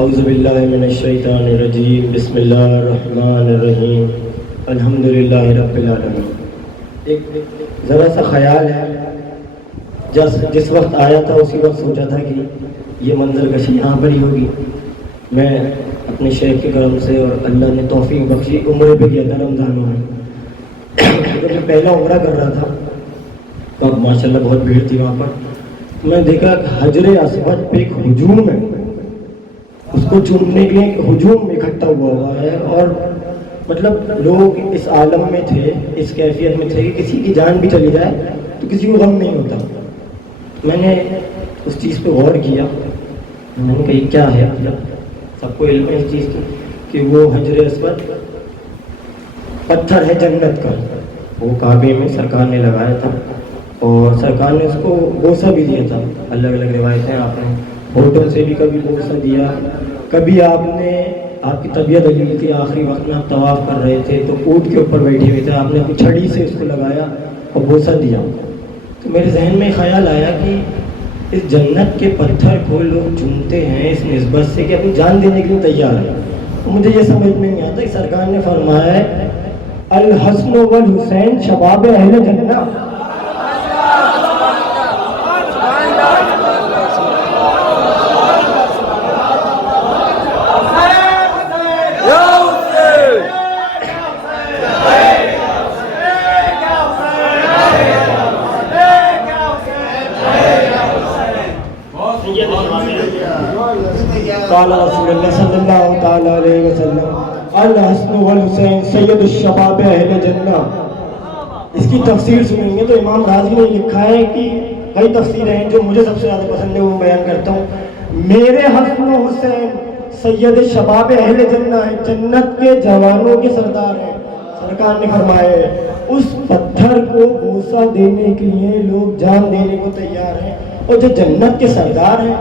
اعوذ باللہ من الشیطان الرجیم بسم اللہ الرحمن الرحیم الحمدللہ رب العالمین۔ ایک ذرا سا خیال ہے، جس وقت آیا تھا اسی وقت سوچا تھا کہ یہ منظر کشی یہاں پر ہی ہوگی۔ میں اپنے شیخ کے کرم سے اور اللہ نے توفیق بخشی عمرے پہ گیا تھا رمضانوں میں۔ میں پہلا عمرہ کر رہا تھا تو اب ماشاءاللہ بہت بھیڑ تھی وہاں پر۔ میں دیکھا حجر اسود پہ ایک ہجوم ہے، اس کو چومنے کے لیے ایک ہجوم اکٹھا ہوا ہے، اور مطلب لوگ اس عالم میں تھے، اس کیفیت میں تھے کہ کسی کی جان بھی چلی جائے تو کسی کو غم نہیں ہوتا۔ میں نے اس چیز پہ غور کیا، میں نے کہا یہ کیا ہے؟ مطلب سب کو علم ہے اس چیز کی کہ وہ حجر اسود پتھر ہے جنت کا، وہ کعبے میں سرکار نے لگایا تھا اور سرکار نے اس کو بوسہ بھی دیا تھا۔ الگ الگ روایتیں، آپ نے ہوٹل سے بھی کبھی بوسہ دیا، کبھی آپ کی طبیعت عجیب تھی، آخری وقت میں آپ طواف کر رہے تھے تو اونٹ کے اوپر بیٹھے ہوئے تھے، آپ نے اپنی چھڑی سے اس کو لگایا اور بوسہ دیا۔ تو میرے ذہن میں خیال آیا کہ اس جنت کے پتھر کو لوگ چومتے ہیں اس نسبت سے کہ اپنی جان دینے کے لیے تیار ہے۔ تو مجھے یہ سمجھ میں نہیں آتا کہ سرکار نے فرمایا ہے الحسن والحسین شباب اہل جنہ، قال رسول اللہ صلی اللہ تعالی علیہ وسلم الحسن والحسین سید الشباب اہل جنہ۔ اس کی تفسیر سنیں گے تو امام رازی نے لکھا ہے کہ کئی تفسیریں ہیں، جو مجھے سب سے زیادہ پسند ہے وہ بیان کرتا ہوں۔ میرے حسن و حسین سید شباب اہل جنہ ہے، جنت کے جوانوں کے سردار ہیں۔ سرکار نے فرمایا ہے اس پتھر کو بوسہ دینے کے لیے لوگ جان دینے کو تیار ہیں، اور جو جنت کے سردار ہیں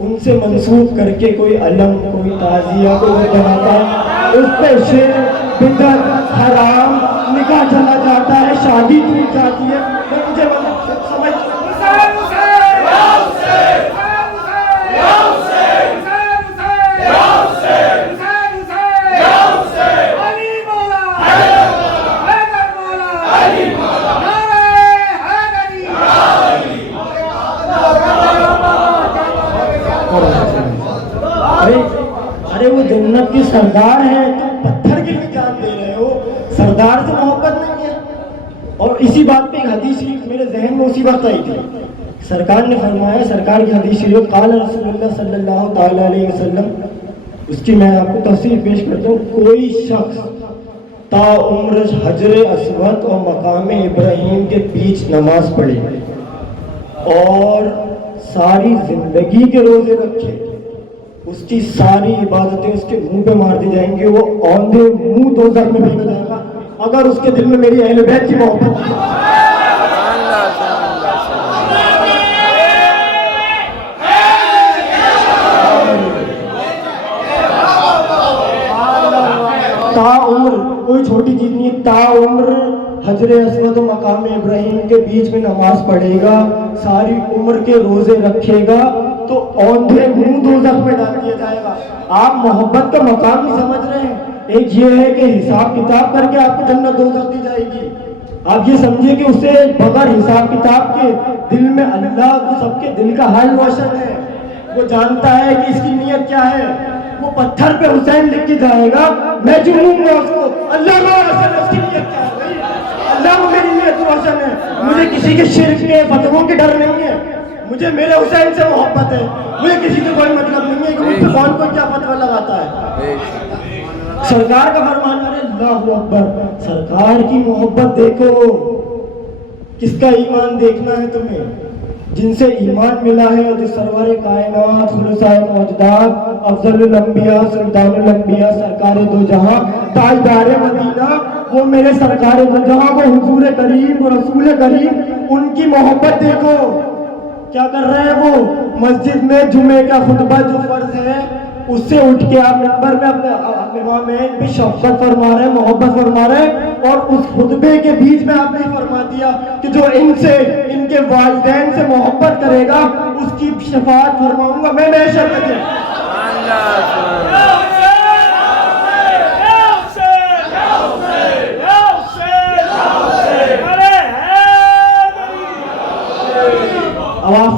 ان سے منسوخ کر کے کوئی علم، کوئی تعزیہ، کوئی بناتا ہے، اس پہ شرک، بدعت، حرام، نکاح چلا جاتا ہے، شادی ٹوٹ جاتی ہے۔ مجھے سمجھ ارے وہ جنت کے سردار ہیں، تو پتھر کے لیے جان دے رہے ہو، سردار سے محبت نہیں ہے؟ اور اسی بات پہ ایک حدیث شریف میرے ذہن میں اسی وقت آئی تھی۔ سرکار نے فرمایا، سرکار کی حدیث شریف قال رسول اللہ صلی اللہ تعالی علیہ وسلم، اس کی میں آپ کو تفسیر پیش کرتا ہوں۔ کوئی شخص تا عمر حجر اسود اور مقام ابراہیم کے بیچ نماز پڑھے اور ساری زندگی کے روزے رکھے، اس کی ساری عبادتیں اس کے منہ پہ مار دی جائیں گی، وہ اوندھے منہ دوزخ میں پھینکا جائے گا اگر اس کے دل میں میری اہل بیت کی محبت ہے۔ تا عمر کوئی چھوٹی چیز نہیں ہے، تا عمر حجر اسود و مقام ابراہیم کے بیچ میں نماز پڑھے گا، ساری عمر کے روزے رکھے گا تو اوندھے منہ دوزخ میں ڈال دیا جائے گا۔ آپ محبت کا مقام نہیں سمجھ رہے ہیں۔ ایک یہ ہے کہ حساب کتاب کر کے آپ کو جنت دوزخ دی جائے گی، آپ یہ سمجھے کہ اسے بغیر حساب کتاب کے دل میں اللہ کو سب کے دل کا حال روشن ہے، وہ جانتا ہے کہ اس کی نیت کیا ہے۔ وہ پتھر پہ حسین لکھ کے جائے گا، میں چنوں گا اس کو، اللہ کو روشن ہے اس کی نیت کیا ہے، اللہ کو میری نیت روشن ہے۔ مجھے کسی کے شرک کے فتووں کے ڈر نہیں ہے، مجھے میرے حسین سے محبت ہے، مجھے کسی سے کوئی مطلب نہیں ہے کہ مجھ سے کون کیا فتویٰ لگاتا ہے۔ سرکار کا فرمان ہے اللہ اکبر، سرکار کی محبت دیکھو، کس کا ایمان دیکھنا ہے تمہیں؟ جن سے ایمان ملا ہے، جو سرور کائنات، خلصائے موجودات، افضل الانبیاء، سلطان الانبیاء، سرکار دو جہاں، تاجدار مدینہ، وہ میرے سرکار دو جہاں، وہ حضور کریم، وہ رسول کریم، ان کی محبت دیکھو۔ کیا کر رہے ہیں وہ؟ مسجد میں جمعے کا خطبہ جو فرض ہے اس سے اٹھ کے آپ منبر میں اپنے امامین پہ شفقت فرما رہے ہیں، محبت فرما رہے ہیں، اور اس خطبے کے بیچ میں آپ نے فرما دیا کہ جو ان سے، ان کے والدین سے محبت کرے گا اس کی شفاعت فرماؤں گا میں محشر میں۔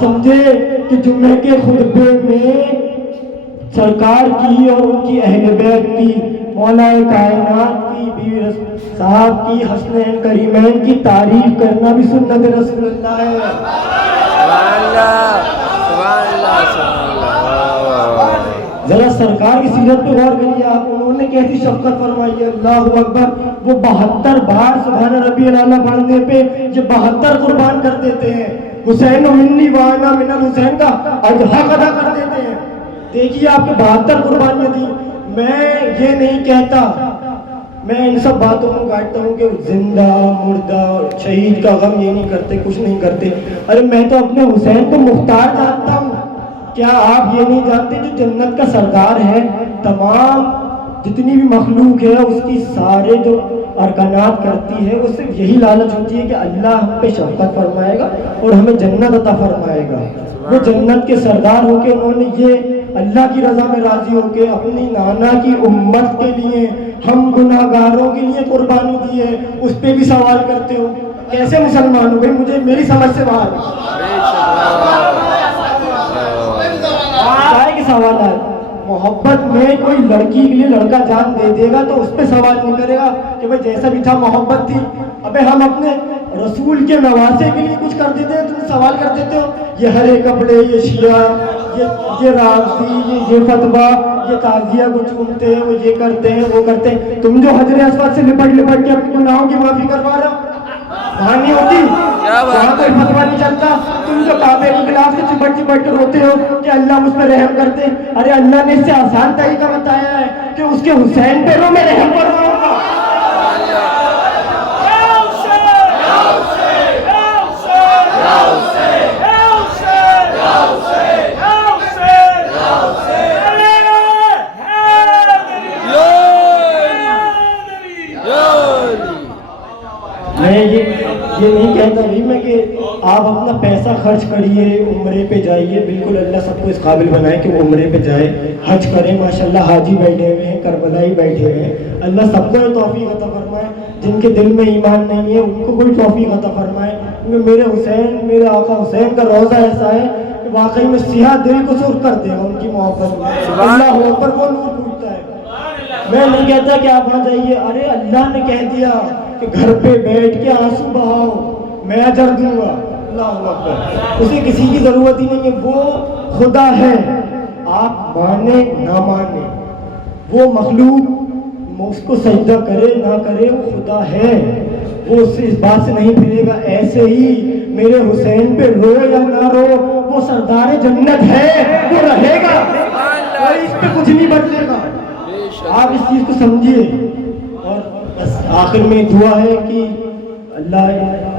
سمجھے کہ جمعے کے خطبے میں سرکار کی اور ان کی اہل بیت کی، مولا کائنات کی، بیوی صاحب کی، حسنین کریمین کی تعریف کرنا بھی سنت رسول اللہ ہے۔ ذرا سرکار کی سیرت پہ غور کریے آپ، انہوں نے کیسی شفقت فرمائی ہے، اللہ اکبر۔ وہ 72 بار سبحان ربی الاعلیٰ پڑھنے پہ یہ 72 قربان کر دیتے ہیں۔ حسین منی وانا من الحسین کا حق ادا کر دیتے ہیں۔ دیکھیے آپ کے 72 قربانیاں دی۔ میں یہ نہیں کہتا، میں ان سب باتوں کو کاٹتا ہوں کہ زندہ مردہ شہید کا غم یہ نہیں کرتے، کچھ نہیں کرتے۔ ارے میں تو اپنے حسین کو مختار جانتا ہوں۔ کیا آپ یہ نہیں جانتے جو جنت کا سردار ہے، تمام جتنی بھی مخلوق ہے اس کی سارے جو ارکانات کرتی ہے، اس سے یہی لالچ ہوتی ہے کہ اللہ ہم پہ شفقت فرمائے گا اور ہمیں جنت عطا فرمائے گا۔ وہ جنت کے سردار ہو کے انہوں نے یہ اللہ کی رضا میں راضی ہو کے اپنی نانا کی امت کے لیے، ہم گناہ گاروں کے لیے قربانی دی ہے۔ اس پہ بھی سوال کرتے ہو، کیسے مسلمان ہو؟ بھائی مجھے میری سمجھ سے باہر کے سوالات۔ محبت میں کوئی لڑکی کے لیے لڑکا جان دے دے گا تو اس پہ سوال نہیں کرے گا کہ بھائی جیسا بھی تھا محبت تھی۔ ابے ہم اپنے رسول کے نواسے کے لیے کچھ کر دیتے ہیں، تم سوال کر دیتے ہو یہ ہرے کپڑے، یہ شیعہ، یہ رافضی، یہ فتویٰ، یہ تعزیہ کو چومتے ہیں، وہ یہ کرتے ہیں وہ کرتے ہیں۔ تم جو حجر اسود سے لپٹ لپٹ کے اپنے گناہوں کی معافی کروا رہے ہو، وہاں نہیں ہوتی، وہاں کوئی فتویٰ نہیں چلتا۔ تم جو کعبے کی خلاف سے چپٹ چپٹ کر روتے ہو کہ اللہ مجھ پہ رحم کر دے، ارے اللہ نے اس سے آسان طریقہ بتایا ہے کہ اس کے حسین پہ رو میں رحم کرواؤں گا۔ میں یہ نہیں کہتا بھی میں کہ آپ اپنا پیسہ خرچ کریے، عمرے پہ جائیے، بالکل اللہ سب کو اس قابل بنائے کہ وہ عمرے پہ جائے، حج کریں۔ ماشاءاللہ حاجی بیٹھے ہوئے ہیں، کربلائی بیٹھے ہوئے ہیں، اللہ سب کو توفیق عطا فرمائے۔ جن کے دل میں ایمان نہیں ہے ان کو کوئی توفیق عطا فرمائے، کیونکہ میرے حسین، میرے آقا حسین کا روضہ ایسا ہے کہ واقعی میں سیاہ دل کو سرخ کر دے گا ان کی محبت میں۔ اللہ اکبر، وہ نور پھوٹتا ہے۔ میں نہیں کہتا کہ آپ وہاں جائیے، ارے اللہ نے کہہ دیا کہ گھر پہ بیٹھ کے آنسو بہاؤ، میں اجر دوں گا۔ اللہ اکبر، اسے کسی کی ضرورت ہی نہیں ہے، وہ خدا ہے۔ آپ مانے نہ مانے، وہ مخلوق اس کو سجدہ کرے نہ کرے، وہ خدا ہے، وہ اس سے اس بات سے نہیں پھرے گا۔ ایسے ہی میرے حسین پہ رو یا نہ رو، وہ سردار جنت ہے، وہ رہے گا، کوئی اس پہ کچھ نہیں بدلے گا۔ آپ اس چیز کو سمجھیے۔ اور بس آخر میں دعا ہے کہ اللہ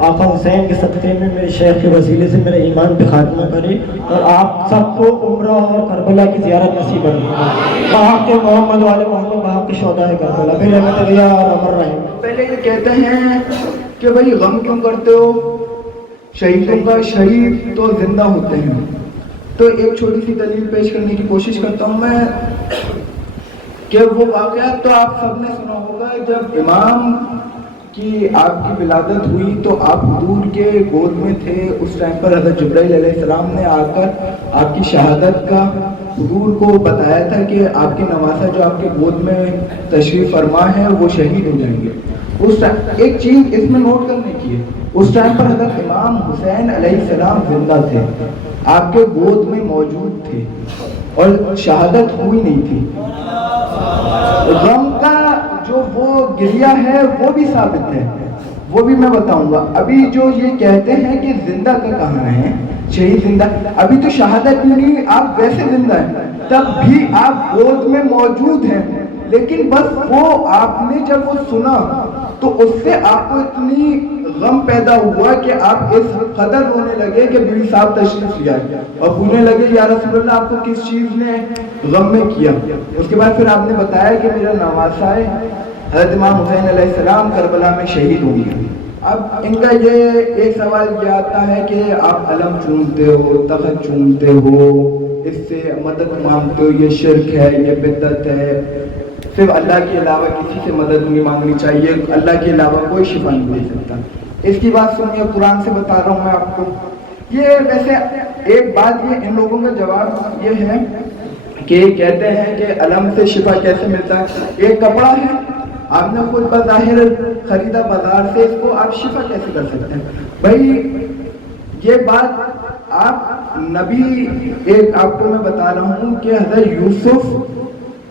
آقا حسین کے صدقے میں میرے شیخ کے وسیلے سے میرے ایمان پہ خاتمہ کرے اور آپ سب کو عمرہ اور کربلا کی زیارت نصیب کرے، بحق محمد والے محمد، بحق شہداء کربلا، برحمتک یا ارحم الراحمین۔ پہلے یہ کہتے ہیں کہ بھائی غم کیوں کرتے ہو؟ شہیدوں کا شہید تو زندہ ہوتے ہیں۔ تو ایک چھوٹی سی دلیل پیش کرنے کی کوشش کرتا ہوں میں کہ وہ واقعات تو آپ سب نے سنا ہوگا، جب امام کی آپ کی ولادت ہوئی تو آپ حضور کے گود میں تھے، اس ٹائم پر حضرت جبرائیل علیہ السلام نے آ کر آپ کی شہادت کا حضور کو بتایا تھا کہ آپ کے نواسا جو آپ کے گود میں تشریف فرما ہے وہ شہید ہو جائیں گے۔ اس ٹائم ایک چیز اس میں نوٹ کرنے کی ہے، اس ٹائم پر حضرت امام حسین علیہ السلام زندہ تھے، آپ کے گود میں موجود تھے اور شہادت ہوئی نہیں تھی۔ غم کا جو وہ گریہ ہے وہ بھی ثابت ہے، وہ بھی میں بتاؤں گا۔ ابھی جو یہ کہتے ہیں کہ زندہ کا کہاں ہے، شہید زندہ، ابھی تو شہادت نہیں، آپ ویسے زندہ ہیں، تب بھی آپ گود میں موجود ہیں، لیکن بس وہ آپ نے جب وہ سنا تو اس سے آپ کو اتنی غم پیدا ہوا کہ آپ اس قدر رونے لگے کہ بیوی صاحب تشریف لے آئے اور پوچھنے لگے یا رسول اللہ آپ کو کس چیز نے غم میں کیا؟ اس کے بعد پھر آپ نے بتایا کہ میرا نواسا ہے حضرت امام حسین علیہ السلام کربلا میں شہید ہو گیا۔ اب ان کا یہ ایک سوال یہ آتا ہے کہ آپ علم چومتے ہو، تخت چومتے ہو، اس سے مدد مانگتے ہو، یہ شرک ہے، یہ بدعت ہے، صرف اللہ کے علاوہ کسی سے مدد نہیں مانگنی چاہیے، اللہ کے علاوہ کوئی شفا نہیں دے سکتا۔ اس کی بات سنیے، قرآن سے بتا رہا ہوں میں آپ کو۔ یہ ویسے ایک بات یہ ان لوگوں کا جواب یہ ہے کہ کہتے ہیں کہ علم سے شفا کیسے ملتا ہے. ایک کپڑا ہے, آپ نے خود بظاہر خریدا بازار سے, اس کو آپ شفا کیسے کر سکتے ہیں؟ بھائی یہ بات آپ نبی, ایک آپ کو میں بتا رہا ہوں کہ حضرت یوسف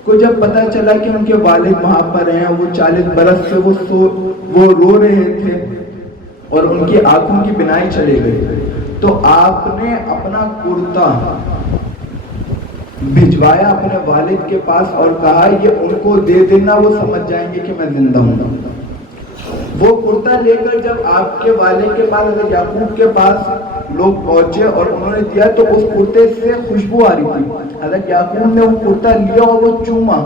کو جب پتا چلا کہ ان کے والد وہاں پر ہیں, وہ 40 برس سے وہ رو رہے تھے اور ان کی آنکھوں کی بینائی چلے گئی, تو آپ نے اپنا کرتا بھجوایا اپنے والد کے پاس اور کہا یہ ان کو دے دینا, وہ سمجھ جائیں گے کہ میں زندہ ہوں. وہ کرتا لے کر جب آپ کے والد کے پاس, حضرت یعقوب کے پاس لوگ پہنچے اور انہوں نے دیا تو اس کرتے سے خوشبو آ رہی تھی. حضرت یعقوب نے وہ کرتا لیا اور وہ چوما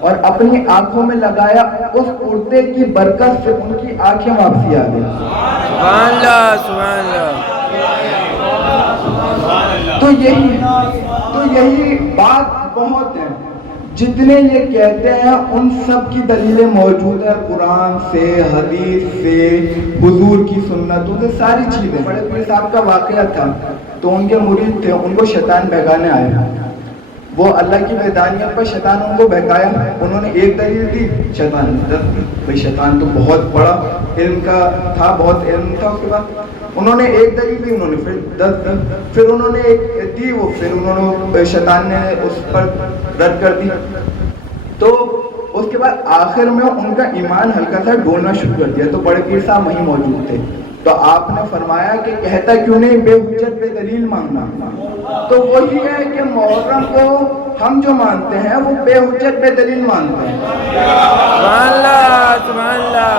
اور اپنی آنکھوں میں لگایا, اس کرتے کی برکت سے ان کی آنکھیں واپسی آ گئی. سبحان اللہ سبحان اللہ. تو یہی بات بہت ہے. جتنے یہ کہتے ہیں ان سب کی دلیلیں موجود ہیں, قرآن سے, حدیث سے, حضور کی سنتوں سے, ساری چیزیں. بڑے پیر صاحب کا واقعہ تھا, تو ان کے مرید تھے, ان کو شیطان بہکانے آیا. وہ اللہ کی وحدانیت پر شیطان ان کو بہکایا. انہوں نے ایک دلیل دی, شیطان بھائی شیطان تو بہت بڑا علم کا تھا, بہت علم تھا. اس کے بعد انہوں نے ایک دلیل دی, انہوں نے پھر انہوں نے ایک دی, وہ پھر انہوں نے شیطان نے اس پر رد کر دی. تو اس کے بعد آخر میں ان کا ایمان ہلکا سا ڈولنا شروع کر دیا. تو بڑے پیر صاحب وہیں موجود تھے, تو آپ نے فرمایا کہ کہتا کیوں نہیں بے حجت بے دلیل مانگنا. تو وہی ہے کہ محرم کو ہم جو مانتے ہیں وہ بے حجت بے دلیل مانتے ہیں. سبحان اللہ سبحان اللہ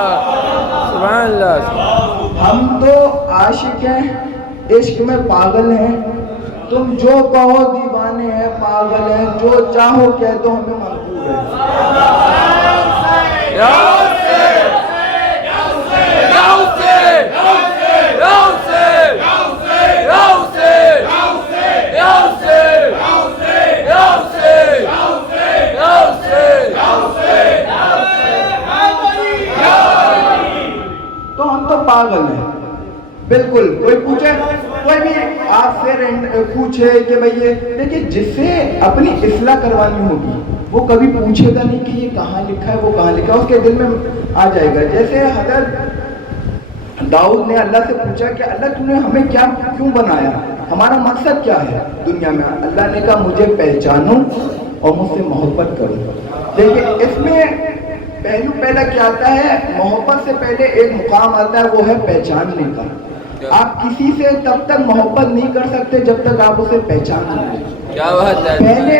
سبحان اللہ. ہم تو عاشق ہیں, عشق میں پاگل ہیں. تم جو کہو دیوانے ہیں, پاگل ہیں, جو چاہو کہہ دو ہمیں منظور ہے. تو ہم تو پاگل ہیں بالکل. کوئی پوچھے, کوئی بھی آپ سے پوچھے کہ بھئی یہ دیکھیے, جس سے اپنی اصلاح کروانی ہوگی وہ کبھی پوچھے گا نہیں کہ یہ کہاں لکھا ہے, وہ کہاں لکھا ہے, اس کے دل میں آ جائے گا. جیسے حضرت داؤد نے اللہ سے پوچھا کہ اللہ تم نے ہمیں کیوں بنایا, ہمارا مقصد کیا ہے دنیا میں. اللہ نے کہا مجھے پہچانو اور مجھ سے محبت کرو. دیکھیے اس میں پہلا کیا آتا ہے, محبت سے پہلے ایک مقام آتا ہے, وہ ہے پہچاننے کا. آپ کسی سے تب تک محبت نہیں کر سکتے جب تک آپ اسے پہچان نہ لیں. کیا بات ہے. پہلے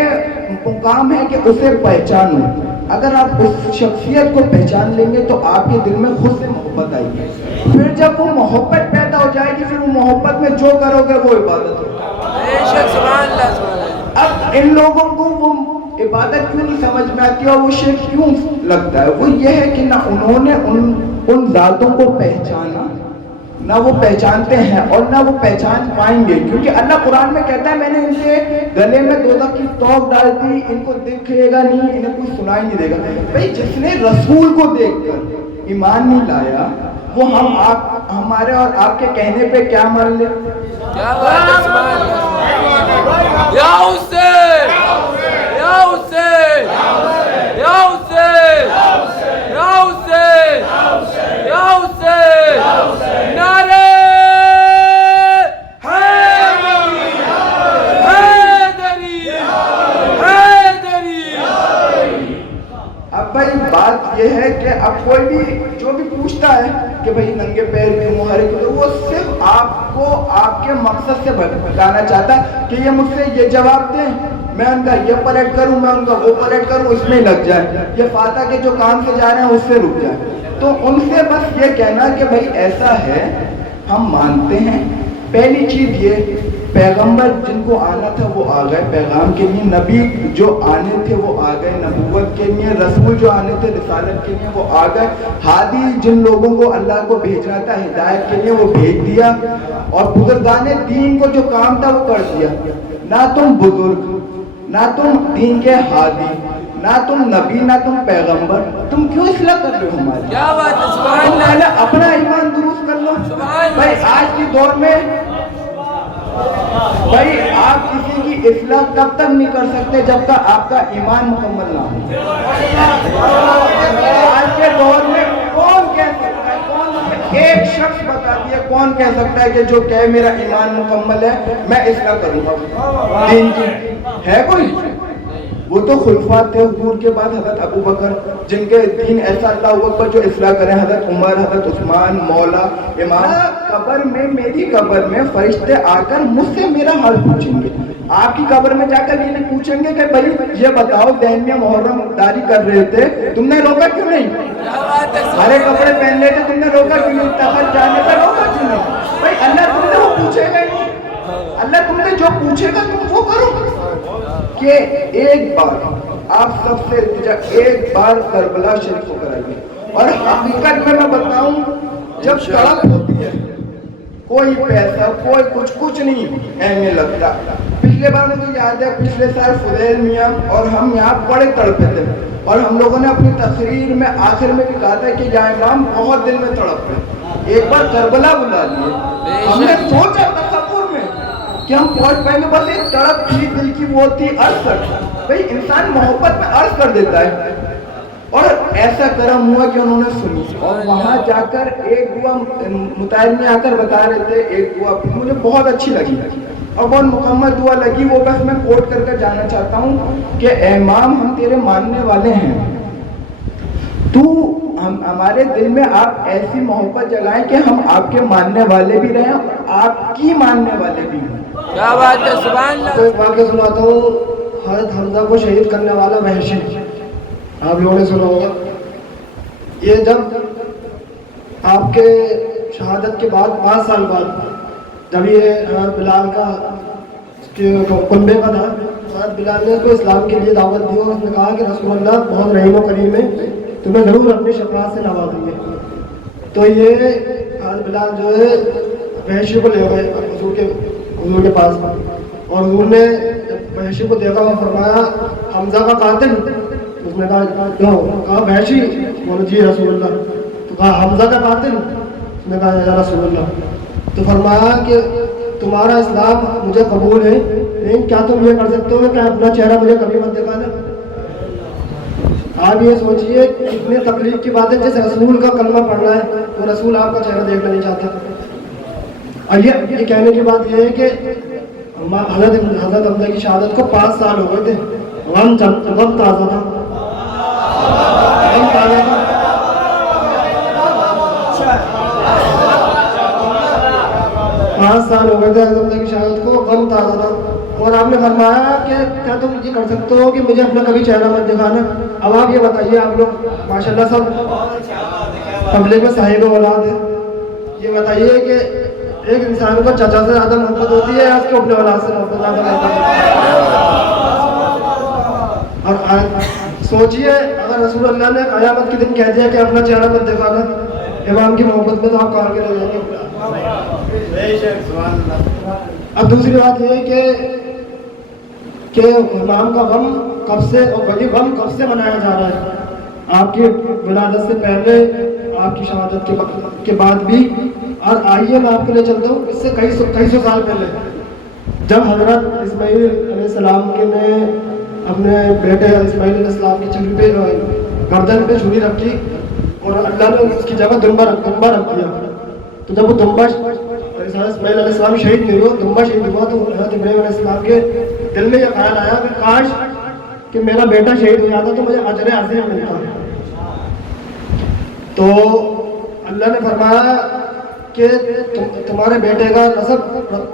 مقام ہے کہ اسے پہچانو. اگر آپ اس شخصیت کو پہچان لیں گے تو آپ کے دل میں خود سے محبت آئے گی. پھر جب وہ محبت پیدا ہو جائے گی, پھر وہ محبت میں جو کرو گے وہ عبادت ہوگی. بے شک سبحان اللہ سبحان اللہ. اب ان لوگوں کو وہ عبادت کیوں نہیں سمجھ میں آتی اور وہ شرک کیوں لگتا ہے, وہ یہ ہے کہ نہ انہوں نے ان ذاتوں کو پہچانا, نہ وہ پہچانتے ہیں اور نہ وہ پہچان پائیں گے. کیونکہ اللہ قرآن میں کہتا ہے میں نے ان کے گلے میں دوزخ کی توق ڈال دی, ان کو دکھے گا نہیں, انہیں کوئی سنائی نہیں دے گا. بھئی جس نے رسول کو دیکھ کر ایمان نہیں لایا وہ ہمارے اور آپ کے کہنے پہ کیا مان لے. کیا بات ہے سبحان اللہ. یا حسین یا حسین یا حسین یا حسین یا حسین. نعرہ اب بھائی بات یہ ہے کہ اب کوئی بھی جو بھی پوچھتا ہے کہ بھئی ننگے پیر کیوں, ہر کیوں, وہ صرف آپ کو آپ کے مقصد سے بھٹکانا چاہتا ہے کہ یہ مجھ سے یہ جواب دیں, میں ان کا یہ پلٹ کروں, میں ان کا وہ پلٹ کروں, اس میں لگ جائے. یہ فاتح کے جو کام سے جا رہے ہیں اس سے رک جائے. تو ان سے بس یہ کہنا کہ بھئی ایسا ہے, ہم مانتے ہیں. پہلی چیز یہ, پیغمبر جن کو آنا تھا وہ آ گئے پیغام کے لیے, نبی جو آنے تھے وہ آ گئے نبوت کے لیے, رسول جو آنے تھے رسالت کے لیے وہ آ گئے, ہادی جن لوگوں کو اللہ کو بھیجنا تھا ہدایت کے لیے وہ بھیج دیا, اور بزرگان دین کو جو کام تھا وہ کر دیا. نہ تم بزرگ, نہ تم دین کے ہادی, نہ تم نبی, نہ تم پیغمبر, تم کیوں اصلاح کر رہے ہو ہماری. کیا بات ہے سبحان اللہ. اپنا ایمان درست کر لو. بھائی آج کی دور میں بھائی آپ کسی کی اصلاح تب تک نہیں کر سکتے جب تک آپ کا ایمان مکمل نہ ہو. آج کے دور میں کون کہہ سکتا ہے, ایک شخص بتا دیا کون کہہ سکتا ہے کہ جو کہ میرا ایمان مکمل ہے میں اصلاح کروں گا دین کی, ہے کوئی؟ وہ تو خلفاء تھے حضور کے بعد حضرت ابو بکر, جن کے دین ایسا اللہ اکبر جو اصلاح کریں, حضرت عمر, حضرت عثمان, مولا, امام. قبر میں, میری قبر میں فرشتے آ کر مجھ سے میرا حال پوچھیں گے. آپ کی قبر میں جا کر یہ نہیں پوچھیں گے کہ بھائی یہ بتاؤ ذہن میں محرم داری کر رہے تھے, تم نے روکا کیوں نہیں؟ ہرے کپڑے پہن رہے تھے, تم نے روکا کیوں نہیں؟ تخت جانے کا روکا کیوں نہیں؟ بھائی اللہ تم نے وہ پوچھے گا ہی, اللہ تم نے جو پوچھے گا تم وہ کرو. کہ ایک بار آپ سب سے التجا, ایک بار کربلا شریف کو کرائیے. اور حقیقت میں بتاؤں, جب تڑپ ہوتی ہے کوئی پیسہ کوئی کچھ نہیں اہمیت لگتا. پچھلے بار مجھے یاد ہے, پچھلے سال فضیل میاں اور ہم یہاں بڑے تڑپے تھے, اور ہم لوگوں نے اپنی تقریر میں آخر میں بھی کہا تھا کہ یا امام بہت دل میں تڑپ رہے, ایک بار کربلا بلا لیے. ہم نے سوچا تصور میں کہ ہم پہنچ پائیں گے, بس ایک تڑپ تھی دل کی, وہ تھی عرض کر. بھائی انسان محبت میں عرض کر دیتا ہے, اور ایسا کرم ہوا کہ انہوں نے سنی. اور وہاں جا کر ایک دعا متعلمی آ کر بتا رہے تھے, ایک دعا مجھے بہت اچھی لگی اور بہت مکمل دعا لگی. وہ بس میں کوٹ کر کے جانا چاہتا ہوں کہ اے امام ہم تیرے ماننے والے ہیں, تو ہمارے دل میں آپ ایسی محبت جگائیں کہ ہم آپ کے ماننے والے بھی رہیں, آپ کی ماننے والے بھی ہیں. کیا بات ہے, سبحان اللہ. تو ایک واقعہ سناتا ہوں. حضرت حمزہ کو شہید کرنے والا وحشی, آپ لوگوں نے سنا ہوگا. یہ جب آپ کے شہادت کے بعد 5 سال بعد, جب یہ بلال کا کنبے کا تھا, حضرت بلال نے اس کو اسلام کے لیے دعوت دی, اور اس نے کہا کہ رسول اللہ بہت رحیم و کریم ہے, تمہیں ضرور اپنی شفاعت سے نوازیں گے. تو یہ حضرت بلال جو ہے وحشی کو لے گئے حضور کے پاس, اور حضور نے وحشی کو دیکھا اور فرمایا حمزہ کا قاتل. اس نے کہا وحشی, بولو جی رسول اللہ. تو کہا حمزہ کا قاتل. اس نے کہا یا رسول اللہ. تو فرمایا کہ تمہارا اسلام مجھے قبول ہے, لیکن کیا تم یہ کر سکتے ہو کہ اپنا چہرہ مجھے کبھی مت دکھانا. آپ یہ سوچئے کتنی تکلیف کی بات ہے, جیسے رسول کا کلمہ پڑھنا ہے تو رسول آپ کا چہرہ دیکھنا نہیں چاہتا. اور یہ کہنے کی بات یہ ہے کہ حضرت حمزہ کی شہادت کو 5 سال ہو گئے تھے, غم تازہ تھا, غم تازہ تھا. 5 سال ہو گئے تھے حضرت حمزہ کی شہادت کو, غم تازہ تھا. اور آپ نے فرمایا کہ کیا تم یہ کر سکتے ہو کہ مجھے اپنا کبھی چہرہ مت دکھانا. اب آپ یہ بتائیے, آپ لوگ ماشاءاللہ سب پبلک میں صاحب اولاد ہیں, یہ بتائیے کہ ایک انسان کو چچا سے زیادہ محبت ہوتی ہے یا اس کو اپنے اولاد سے محبت زیادہ ہوتی ہے؟ اور سوچئے اگر رسول اللہ نے قیامت کے دن کہہ دیا کہ اپنا چہرہ مت دکھانا امام کی محبت میں, تو آپ کہاں کے رہ جائیں گے. اب دوسری بات یہ ہے کہ امام کا غم کب سے, اور وہی غم کب سے منایا جا رہا ہے, آپ کی ولادت سے پہلے, آپ کی شہادت کے بعد بھی. اور آئیے میں آپ کے لیے چلتا ہوں اس سے کئی سو سال پہلے, جب حضرت اسماعیل علیہ السلام کے نے اپنے بیٹے اسماعیل علیہ السلام کی چھری پہ گردن پہ چھری رکھی, اور اللہ نے اس کی جگہ دمبا رکھ دیا. تو جب وہ دمبا اسماعیل علیہ السلام شہید نہیں ہوا, دمبا شہید ہوا, تو حضرت ابراہیم علیہ السلام کے دل میں یہ خیال آیا کہ کاش کہ میرا بیٹا شہید ہو جاتا تو مجھے اجر عظیم ملتا. تو اللہ نے فرمایا کہ تمہارے بیٹے کا نسب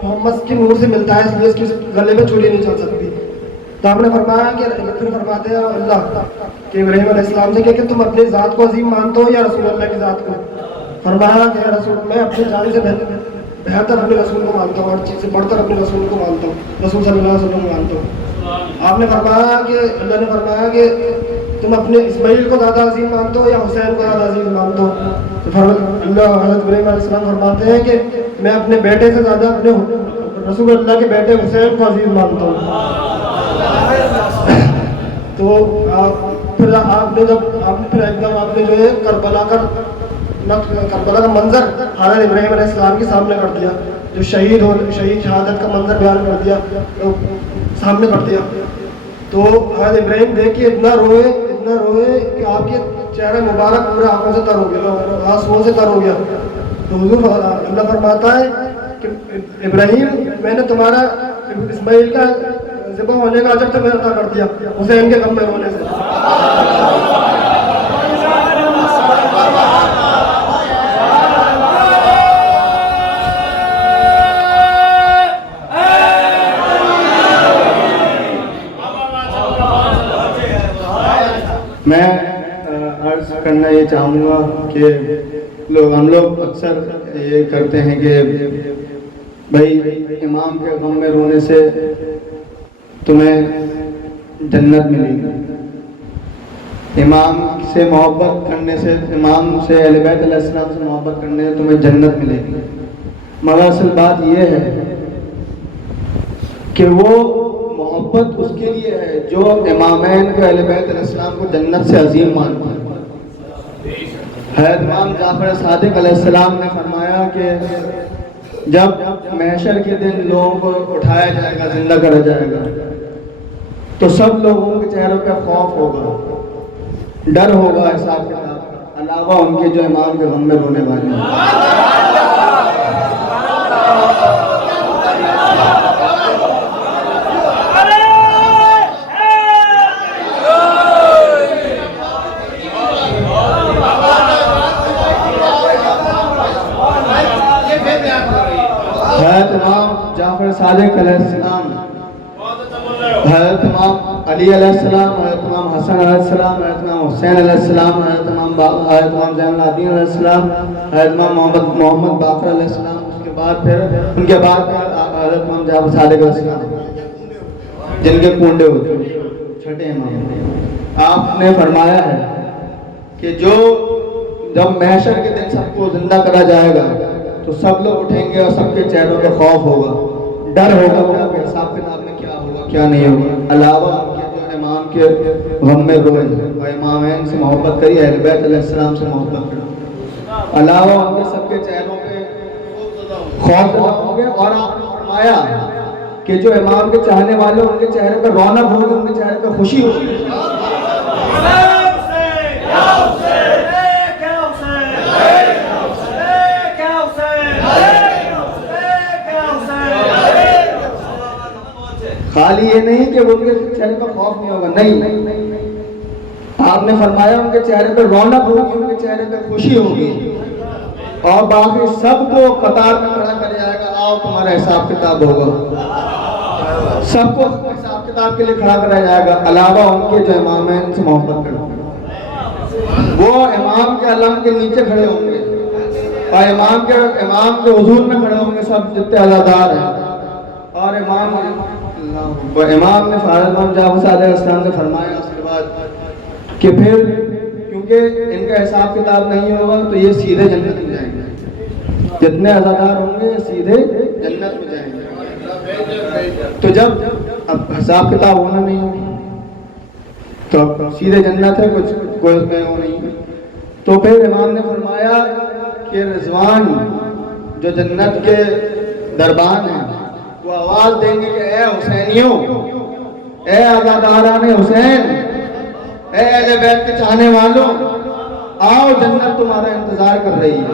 محمد کی نور سے ملتا ہے, اس لیے اس کی گلے میں چھری نہیں چل سکتی. تو آپ نے فرمایا کہ پھر فرماتے ہیں اللہ کہ ابراہیم علیہ السلام سے کہ تم اپنی ذات کو عظیم مانتے ہو یا رسول اللہ کی ذات کو. فرمایا کہ رسول, میں اپنی جان سے بہتر اپنے رسول کو مانتا ہوں, ہر چیز سے بڑھ کر اپنے رسول کو مانتا ہوں, رسول صلی اللہ علیہ وسلم کو مانتا ہوں. آپ نے فرمایا کہ اللہ نے فرمایا کہ تم اپنے اسماعیل کو زیادہ عظیم مانتے ہو یا حسین کو زیادہ عظیم مانتے ہو. تو اللہ حضرت ابراہیم علیہ السلام فرماتے ہیں کہ میں اپنے بیٹے سے زیادہ اپنے رسول اللہ کے بیٹے حسین کو عظیم مانتا ہوں. تو پھر ایک دم آپ نے جو ہے کربلا کر کربلا کا منظر حضرت ابراہیم علیہ السلام کے سامنے کر دیا, جو شہید شہادت کا منظر بیان کر دیا, سامنے کر دیا. تو حضرت ابراہیم دیکھ کے اتنا روئے کہ آپ کے چہرہ مبارک پورے آنکھوں سے تر ہو گیا, آنسوؤں سے تر ہو گیا. تو حضور اللہ فرماتا ہے کہ ابراہیم, میں نے تمہارا اسماعیل کا ذبح ہونے کا اجر تمہیں عطا کر دیا حسین کے غم میں رونے سے. میں عرض کرنا یہ چاہوں گا کہ ہم لوگ اکثر یہ کرتے ہیں کہ بھائی امام کے غم میں رونے سے تمہیں جنت ملے گی, امام سے محبت کرنے سے, امام سے اہل بیت علیہ السلام سے محبت کرنے سے تمہیں جنت ملے گی. مگر اصل بات یہ ہے کہ وہ محبت اس کے لیے ہے جو امامین کو, اہل بیت علیہ السلام کو جنت سے عظیم مانتا ہے. حضرت امام جعفر صادق علیہ السلام نے فرمایا کہ جب محشر کے دن لوگوں کو اٹھایا جائے گا, زندہ کرا جائے گا, تو سب لوگوں کے چہروں پہ خوف ہوگا, ڈر ہوگا حساب کتاب کا, علاوہ ان کے جو امام کے غم میں رونے والے ہیں. حضرت امام جعفر صادق علیہ السلام, حضرت امام علی علیہ السلام, حضرت امام حسن علیہ السلام, حضرت امام حسین علیہ السلام, حضرت امام زین العابدین علیہ السلام, حضرت امام محمد باقر علیہ السلام, اس کے بعد پھر ان کے بعد حضرت امام جعفر صادق علیہ السلام جن کے کنڈے ہوتے ہیں, چھٹے امام. آپ نے فرمایا ہے کہ جب محشر کے دن سب کو زندہ کرا جائے گا تو سب لوگ اٹھیں گے اور سب کے چہروں پہ خوف ہوگا, ڈر ہوگا کہ حساب کتاب میں کیا ہوگا کیا نہیں ہوگا. علاوہ ان کے جو امام کے غم میں روئے اور امامین سے محبت کری, اہل بیت علیہ السلام سے محبت کری, علاوہ ان کے سب کے چہروں پہ خوف ہوں گے. اور آپ نے فرمایا کہ جو امام کے چاہنے والے ان کے چہرے پہ رونق ہوگی, ان کے چہرے پہ خوشی ہوگی. خالی یہ نہیں کہ ان کے چہرے پہ خوف نہیں ہوگا, نہیں, آپ نے فرمایا ان کے چہرے پہ رونق ہوگی, ان کے چہرے پہ خوشی ہوگی, اور باقی سب کو قطار میں کھڑا کر جائے گا, آؤ تمہارا حساب کتاب ہوگا, سب کو حساب کتاب کے لیے کھڑا کرا جائے گا. علاوہ ان کے جو امامین سے محبت کرتے وہ امام کے علم کے نیچے کھڑے ہوں گے اور امام کے حضور میں کھڑے ہوں گے سب جتنے عزادار ہیں. اور امام نے امام جعفر صادق علیہ السلام سے فرمایا اس کے بعد کہ پھر کیونکہ ان کا حساب کتاب نہیں ہوگا تو یہ سیدھے جنت میں جائیں گے, جتنے عزادار ہوں گے سیدھے جنت میں جائیں گے. تو جب اب حساب کتاب ہونا نہیں ہوگا تو اب سیدھے جنت ہے, کچھ کوئی اس میں وہ نہیں. تو پھر امام نے فرمایا کہ رضوان جو جنت کے دربان ہیں وہ آواز دیں گے کہ اے حسینیوں, اے عزاداران حسین, اے اہل بیت کے چاہنے والوں, آؤ جنت تمہارا انتظار کر رہی ہے,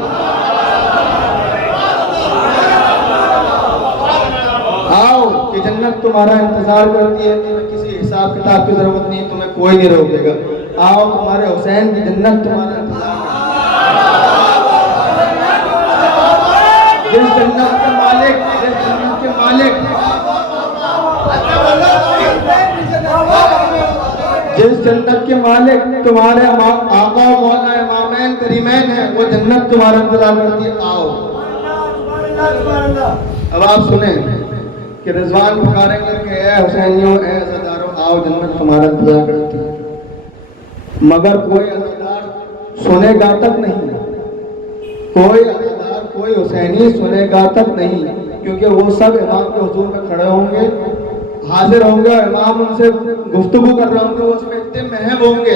آؤ کہ جنت تمہارا انتظار کرتی ہے, تمہیں کسی حساب کتاب کی ضرورت نہیں, تمہیں کوئی نہیں روکے گا, آؤ تمہارے حسین کی جنت تمہارا انتظار کرتی ہے. جس جنت کے مالک جس جنت کے مالک تمہارے آقا و مولا امامین کریمین ہیں, وہ جنت تمہارا انتظار کرتی ہے, آؤ. اب آپ سنیں کہ رضوان پکاریں گے کہ اے حسینیوں, اے عزاداروں, آؤ جنت تمہارا انتظار کرتی ہے. مگر کوئی عزادار سنے گا تک نہیں, کوئی عزادار, کوئی حسینی سنے گا تک نہیں, کیونکہ وہ سب امام کے حضور میں کھڑے ہوں گے, حاضر ہوں گے, اور امام ان سے گفتگو کر رہے ہوں گے. وہ اس میں اتنے محب ہوں گے